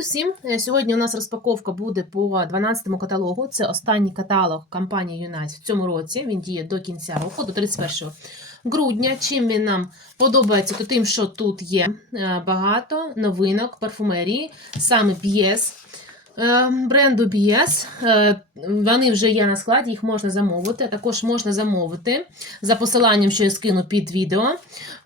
Усім Е, сьогодні у нас розпаковка буде по 12-му каталогу. Це останній каталог компанії Юнайс в цьому році. Він діє до кінця року, до 31 грудня. Чим він нам подобається, то тим, що тут є е, багато новинок парфумерії, саме BS. Е, Бренду BS. Е, Вони вже є на складі, їх можна замовити. Також можна замовити за посиланням, що я скину під відео.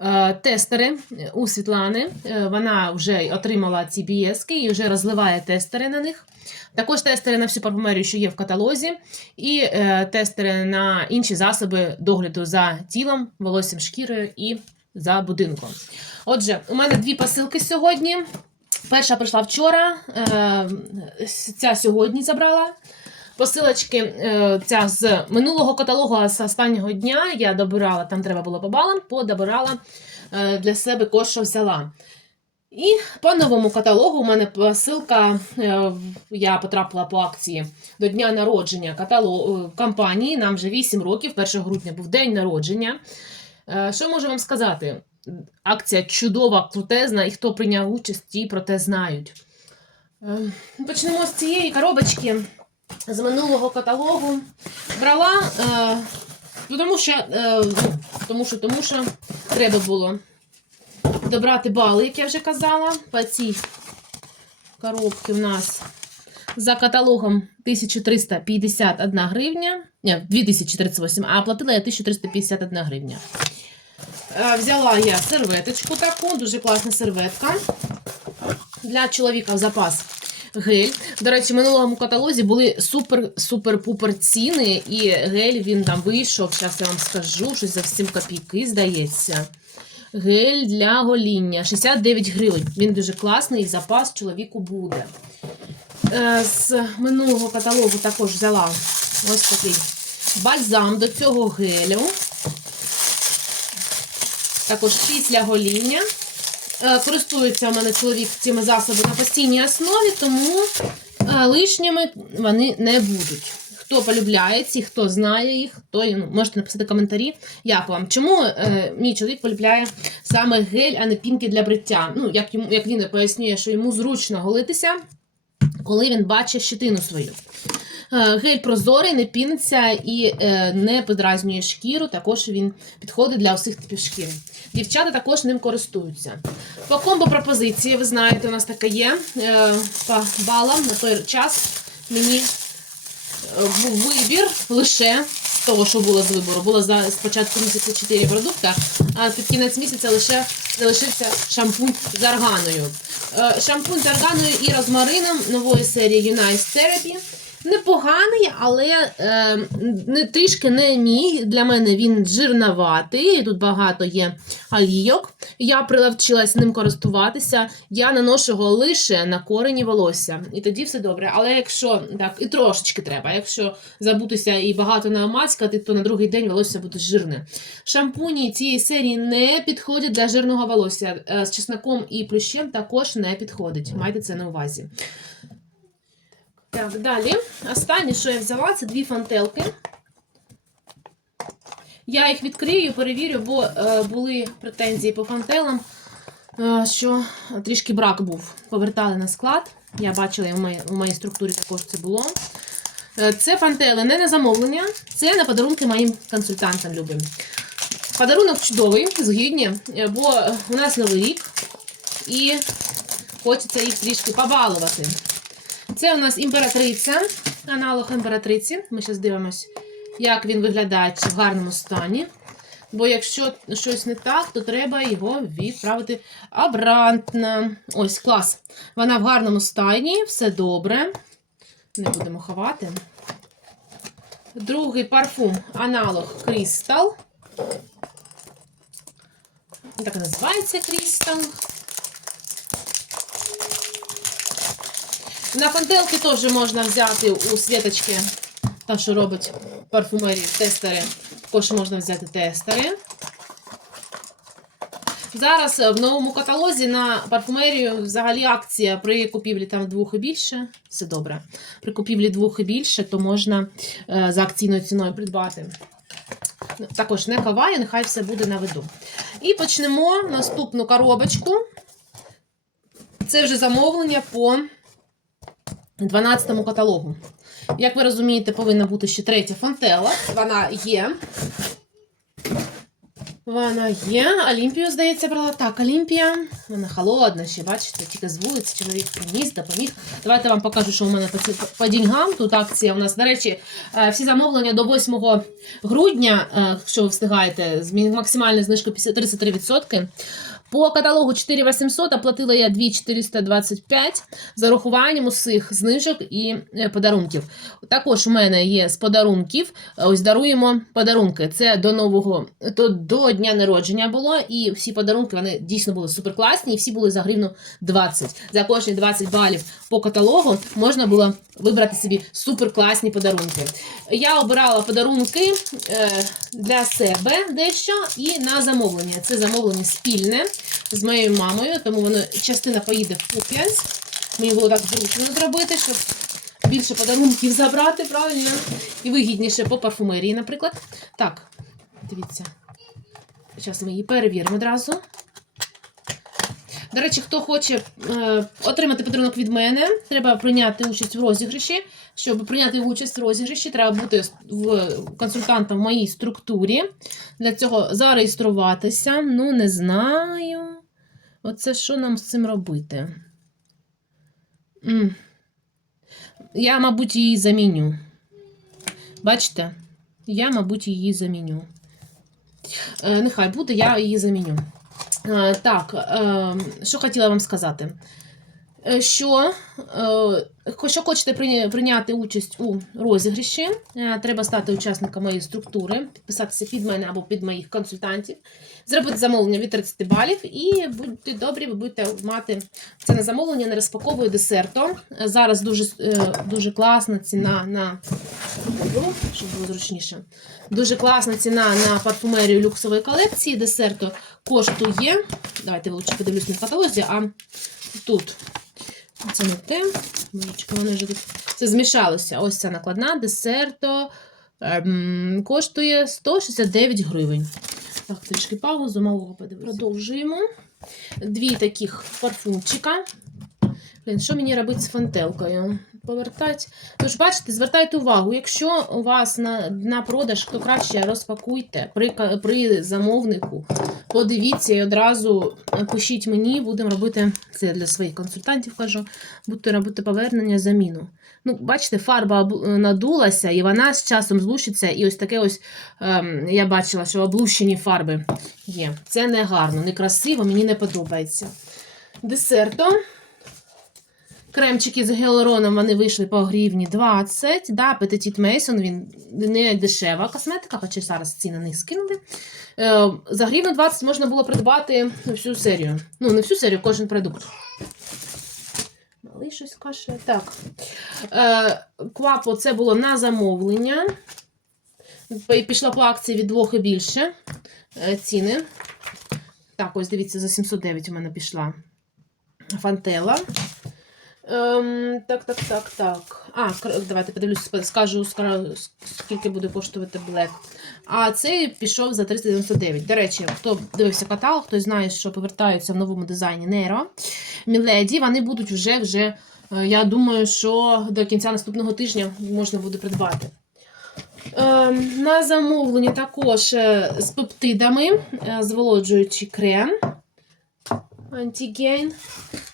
Е, Тестери у Світлани. Вона вже отримала ці BS і вже розливає тестери на них. Також тестери на всю парфумерію, що є в каталозі, і тестери на інші засоби догляду за тілом, волоссям, шкірою і за будинком. Отже, у мене дві посилки сьогодні. Перша прийшла вчора, е, ця сьогодні забрала. Посилочки е, ця з минулого каталогу, з останнього дня я добирала, там треба було по балам, подобирала е, для себе кошти, що взяла. І по новому каталогу у мене посилка, я потрапила по акції до дня народження каталогу компанії. Нам вже 8 років, 1 грудня був день народження. Що можу вам сказати? Акція чудова, крутезна, і хто прийняв участь, ті про те знають. Е, Почнемо з цієї коробочки з минулого каталогу. Брала, е, ну, тому, що, е, ну, тому що, тому що треба було добрати бали, як я вже казала. По цій коробці в нас за каталогом 1351 гривня. Ні, 2038, а платила я 1351 гривня. Е, Взяла я серветочку таку, дуже класна серветка. Для чоловіка в запас гель. До речі, в минулому каталозі були супер-супер-пупер ціни, і гель він там вийшов. Зараз я вам скажу, щось за всім копійки, здається. Гель для гоління 69 гривень. Він дуже класний запас чоловіку буде. Е, З минулого каталогу також взяла ось такий бальзам до цього гелю. Також після гоління. Е, Користується у мене чоловік цими засобами на постійній основі, тому е, лишніми вони не будуть. Хто полюбляє ці, хто знає їх, то ну, можете написати коментарі, як вам. Чому е, мій чоловік полюбляє саме гель, а не пінки для бриття? Ну, як, йому, як він пояснює, що йому зручно голитися, коли він бачить щитину свою. Е, Гель прозорий, не піниться і е, не подразнює шкіру. Також він підходить для усіх типів шкіри. Дівчата також ним користуються. По комбо пропозиції, ви знаєте, у нас таке є. Е, По балам на той час мені був вибір лише того, що було з вибору. Було за спочатку місяця 4 продукти, а під кінець місяця лише залишився шампунь з арганою. Шампунь з арганою і розмарином нової серії Unice Therapy. Непоганий, але е, не, трішки не мій. Для мене він жирноватий. Тут багато є олійок. Я прилавчилась ним користуватися. Я наношу його лише на корені волосся. І тоді все добре. Але якщо так, і трошечки треба. Якщо забутися і багато намацькати, то на другий день волосся буде жирне. Шампуні цієї серії не підходять для жирного волосся. Е, З чесноком і плющем також не підходить. Майте це на увазі. Так, далі. Останнє, що я взяла, це дві фантелки. Я їх відкрию, перевірю, бо е, були претензії по фантелам, е, що трішки брак був. Повертали на склад. Я бачила, в моїй, у моїй структурі також це було. Е, це фантели не на замовлення, це на подарунки моїм консультантам любим. Подарунок чудовий, згідні, бо у нас новий рік і хочеться їх трішки побалувати. Це у нас імператриця, аналог імператриці. Ми зараз дивимось, як він виглядає чи в гарному стані. Бо якщо щось не так, то треба його відправити обратно. Ось, клас. Вона в гарному стані, все добре. Не будемо ховати. Другий парфум аналог Crystal. Так називається Crystal. На фантелки теж можна взяти у світочки, та, що робить парфумерії, тестери. Також можна взяти тестери. Зараз в новому каталозі на парфумерію взагалі акція при купівлі там двох і більше. Все добре. При купівлі двох і більше, то можна е, за акційною ціною придбати. Також не ховаю, нехай все буде на виду. І почнемо наступну коробочку. Це вже замовлення по 12 каталогу. Як ви розумієте, повинна бути ще третя фантела. Вона є. Вона є. Олімпію, здається, брала. Так, Олімпія. Вона холодна ще, бачите, тільки з вулиці чоловік приніс, допоміг. Давайте вам покажу, що у мене по, по деньгам. Тут акція у нас, до речі, е, всі замовлення до 8 грудня, е, якщо ви встигаєте, з максимальною знижкою 33%. По каталогу 4800 оплатила я 2425 з урахуванням усіх знижок і е, подарунків. Також у мене є з подарунків. е, Ось даруємо подарунки. Це до нового то до дня народження було, і всі подарунки вони дійсно були суперкласні, і всі були за гривну 20. За кожні 20 балів по каталогу можна було вибрати собі суперкласні подарунки. Я обирала подарунки е, для себе дещо і на замовлення. Це замовлення спільне з моєю мамою, тому воно частина поїде в Куп'янськ. Мені було так зручно зробити, щоб більше подарунків забрати, правильно? І вигідніше по парфумерії, наприклад. Так, дивіться. Зараз ми її перевіримо одразу. До речі, хто хоче е, отримати подарунок від мене, треба прийняти участь в розіграші. Щоб прийняти участь в розіграші, треба бути в консультантом в моїй структурі. Для цього зареєструватися. Ну, не знаю. Оце що нам з цим робити? М. Я, мабуть, її заміню. Бачите? Я, мабуть, її заміню. Е, нехай буде, я її заміню. Е, так, е, що хотіла вам сказати? Е, Що, е, що хочете прийняти участь у розіграші, е, треба стати учасником моєї структури, підписатися під мене або під моїх консультантів, зробити замовлення від 30 балів і будьте добрі, ви будете мати це на замовлення, не розпаковую десертом. Зараз дуже, дуже класна ціна на щоб було зручніше. Дуже класна ціна на парфумерію люксової колекції. Десерту коштує. Давайте я лучше подивлюсь не в каталозі, а тут. Це не те. Вони вже тут. Це змішалося. Ось ця накладна десерто ем, коштує 169 гривень. Так, трішки паузу, малого подивимося. Продовжуємо. Дві таких парфумчика. Блін, що мені робити з фантелкою? Повертати. Тож, бачите, звертайте увагу, якщо у вас на, на продаж, то краще розпакуйте при, при замовнику. Подивіться і одразу пишіть мені, будемо робити це для своїх консультантів, кажу, будете робити повернення, заміну. Ну, бачите, фарба надулася, і вона з часом злущиться, і ось таке ось ем, я бачила, що облущені фарби є. Це не гарно, не красиво, мені не подобається. Десертом. Кремчики з гіалуроном вони вийшли по гривні 20. Да, Petit Mason, він не дешева косметика, хоча зараз ціни не скинули. Е, за гривну 20 можна було придбати всю серію. Ну, не всю серію, кожен продукт. Малий щось кашляє. Так. Е, квапо це було на замовлення. Пішла по акції від двох і більше е, ціни. Так, ось дивіться, за 709 у мене пішла фантела. Ем, так, так, так, так. А, давайте подивлюсь, скажу, скільки буде коштувати Black. А цей пішов за 399. До речі, хто дивився каталог, хто знає, що повертаються в новому дизайні Нейро. Міледі, вони будуть вже, вже, е, я думаю, що до кінця наступного тижня можна буде придбати. Ем, на замовлення також е, з пептидами, е, зволоджуючий крем. Антиген.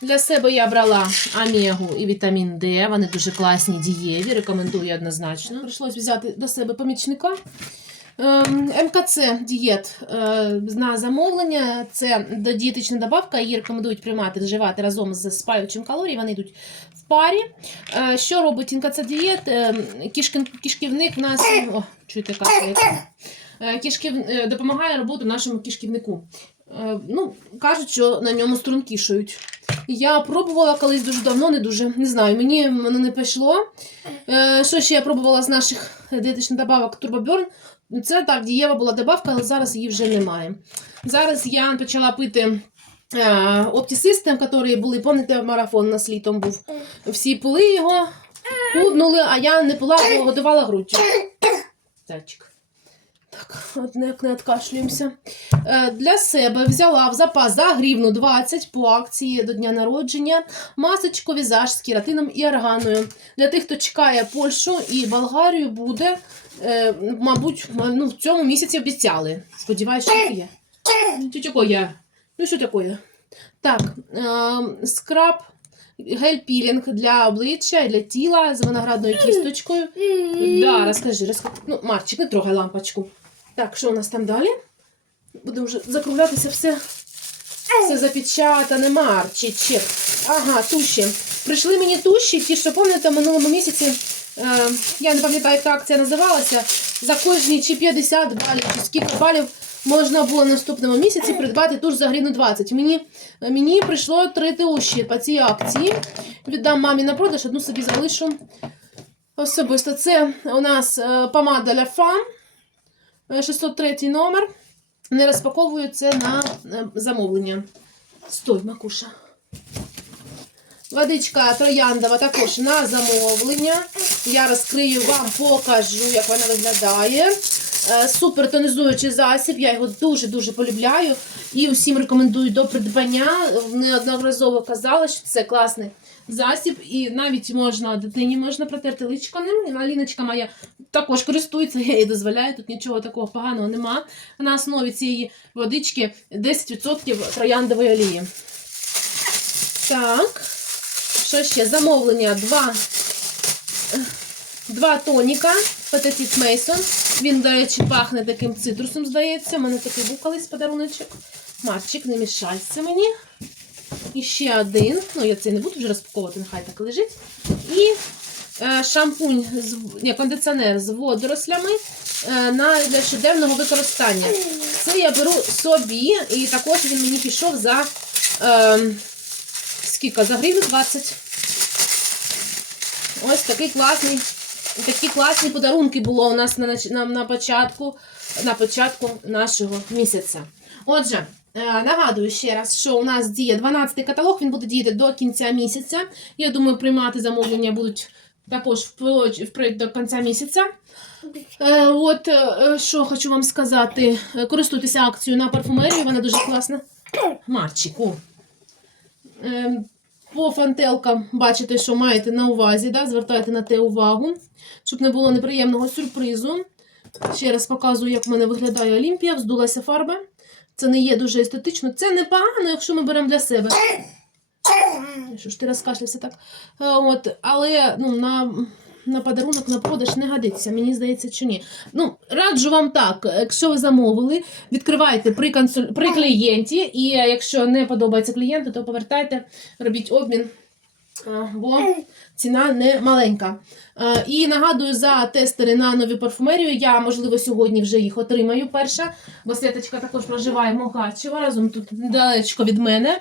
Для себе я брала омегу і вітамін Д. Вони дуже класні, дієві. Рекомендую однозначно. Прийшлось взяти до себе помічника. Ем, МКЦ дієт е, на замовлення. Це дієтична добавка. Її рекомендують приймати, вживати разом з спалюючим калорій. Вони йдуть в парі. Е, Що робить МКЦ дієт? Е, Кишківник в нас. О, чуєте, кашляє. Кишків... е, допомагає роботу нашому кишківнику. Е, Ну, кажуть, що на ньому стрункішують. Я пробувала колись дуже давно, не дуже. Не знаю, мені воно не пішло. Е, Що ще я пробувала з наших дієтичних добавок Турбоберн? Це так, дієва була добавка, але зараз її вже немає. Зараз я почала пити Оптісистем, які були, пам'ятаєте, марафон у нас літом був. Всі пили його, худнули, а я не пила, бо годувала груддю. Зайчик. Так, от не- як не откашлюємося. Е, Для себе взяла в запас за гривну 20 по акції до дня народження масочку візаж з кератином і органою. Для тих, хто чекає Польщу і Болгарію, буде, е, мабуть, ну, в цьому місяці обіцяли. Сподіваюсь, що є. Що таке? Ну, що таке? Так, е, скраб, гель-пілінг для обличчя і для тіла з виноградною кісточкою. Да, розкажи, розкажи. Ну, Марчик, не трогай лампочку. Так, що у нас там далі? Будемо вже закруглятися все. Все запечатане, Марчичек. Ага, туші. Прийшли мені туші, ті, що пам'ятаєте, в минулому місяці, е, я не пам'ятаю, як та акція називалася, за кожні чи 50 балів, чи скільки балів можна було в наступному місяці придбати туш за гривну 20. Мені, мені прийшло три туші по цій акції. Віддам мамі на продаж, одну собі залишу особисто. Це у нас е, помада Femme, е, 603 номер. Не розпаковую це на е, замовлення. Стой, Макуша. Водичка трояндова також на замовлення. Я розкрию вам, покажу, як вона виглядає. Е, Супер тонізуючий засіб. Я його дуже-дуже полюбляю. І усім рекомендую до придбання. Неодноразово казала, що це класний засіб. І навіть можна дитині можна протерти личко ним. Аліночка моя також користується, я їй дозволяю. Тут нічого такого поганого нема. На основі цієї водички 10% трояндової олії. Так. Що ще? Замовлення. Два, два тоніка. Петитіт Мейсон. Він, до речі, пахне таким цитрусом, здається. У мене такий був колись подаруночок. Марчик, не мішайся мені. І ще один. Ну, я цей не буду вже розпаковувати, нехай так лежить. І е, шампунь, з, ні, кондиціонер з водорослями е, на, для щоденного використання. Це я беру собі, і також він мені пішов за. Е, скільки? За гривень 20. Ось такий класний. Такі класні подарунки було у нас на, на, на, початку, на початку нашого місяця. Отже, е, нагадую ще раз, що у нас діє 12-й каталог, він буде діяти до кінця місяця. Я думаю, приймати замовлення будуть також вплоть до кінця місяця. Е, от е, що хочу вам сказати: користуйтеся акцією на парфумерію, вона дуже класна. Марчику. По фантелкам бачите, що маєте на увазі, да? звертайте на те увагу, щоб не було неприємного сюрпризу. Ще раз показую, як в мене виглядає Олімпія, вздулася фарба. Це не є дуже естетично. Це не погано, якщо ми беремо для себе. Що ж ти розкашлявся так? Е, От, але ну, на, на подарунок, на продаж не годиться, мені здається, чи ні. Ну, раджу вам так, якщо ви замовили, відкривайте при, консуль... при клієнті, і якщо не подобається клієнту, то повертайте, робіть обмін, е, бо ціна не маленька. Е, І нагадую за тестери на нові парфумерію. Я, можливо, сьогодні вже їх отримаю перша, бо Святочка також проживає в Мукачево, разом тут недалечко від мене.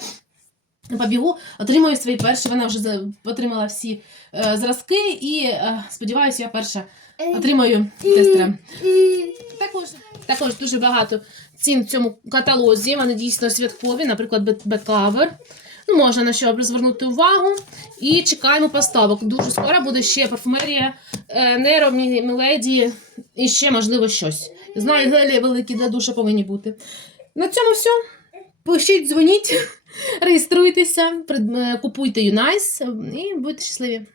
Побігу, отримую свої перші. Вона вже отримала всі е, зразки, і е, сподіваюся, я перша отримаю тестера. Також, також дуже багато цін в цьому каталозі. Вони дійсно святкові, наприклад, бек- бекавер. Ну, можна на що звернути увагу. І чекаємо поставок. Дуже скоро буде ще парфумерія е, Неро, Міледі і ще, можливо, щось. Знаю, гелі великі для душа повинні бути. На цьому все. Пишіть, дзвоніть, реєструйтеся, купуйте Юнайс і будьте щасливі.